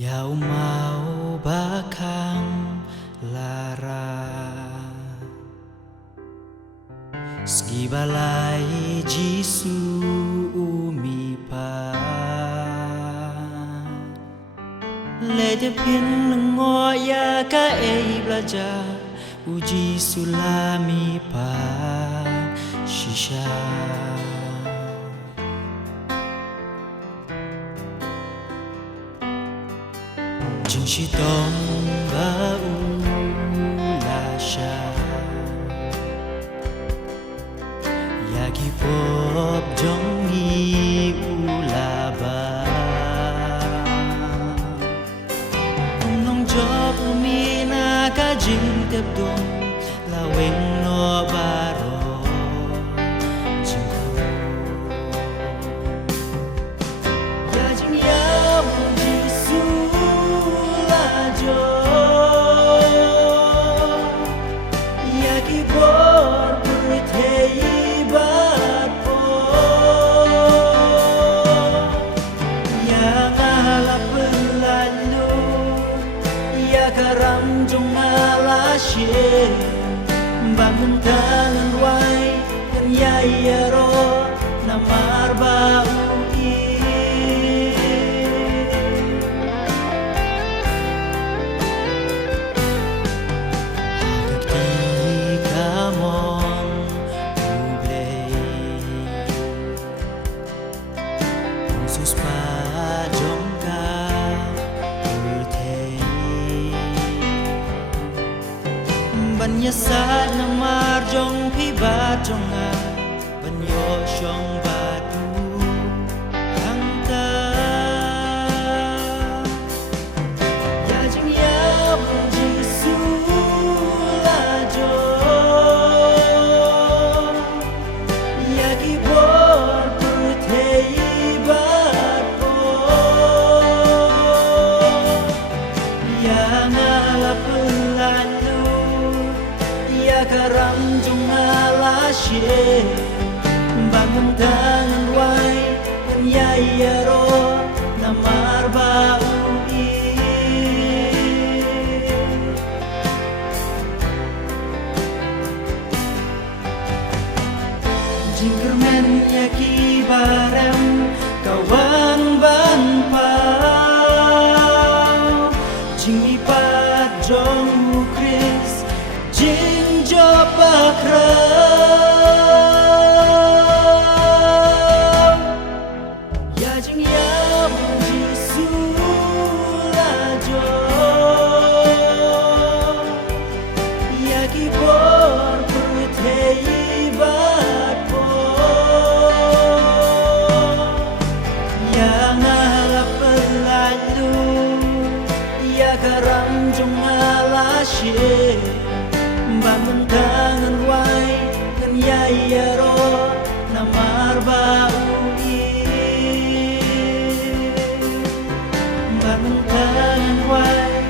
Yau mau bakang lara Ski balai jisu umi pa Lede pin lengo ya ka ei belajar Uji sulami pa shisha Jing shi tong ba u la sha Yagi pop jong ni u la ba Nong job umi na ka jing tep dong La weng no baro jing ko Ya jing ya mong jisu Karam jong alasye bangun tangan wai dan yayaro namar bau Banya sa namar jong pibat jong a banyo syong batu hangta Ya jing ya mong jisu la jo Ya gibor putei bat po Ya ngalap lalu Karam jong alasye bangun tangan wai dan yayaro namar bau Jingkermen yaki barem kawan ban pau Jing ipat jong ukris Jing jopa krau Ya jing ya mong jisu la jo Ya gibor putei bat po Ya ngalap lalu Ya karam jong alasye bangun tangan wai dan yayaro namar bau bangun tangan wai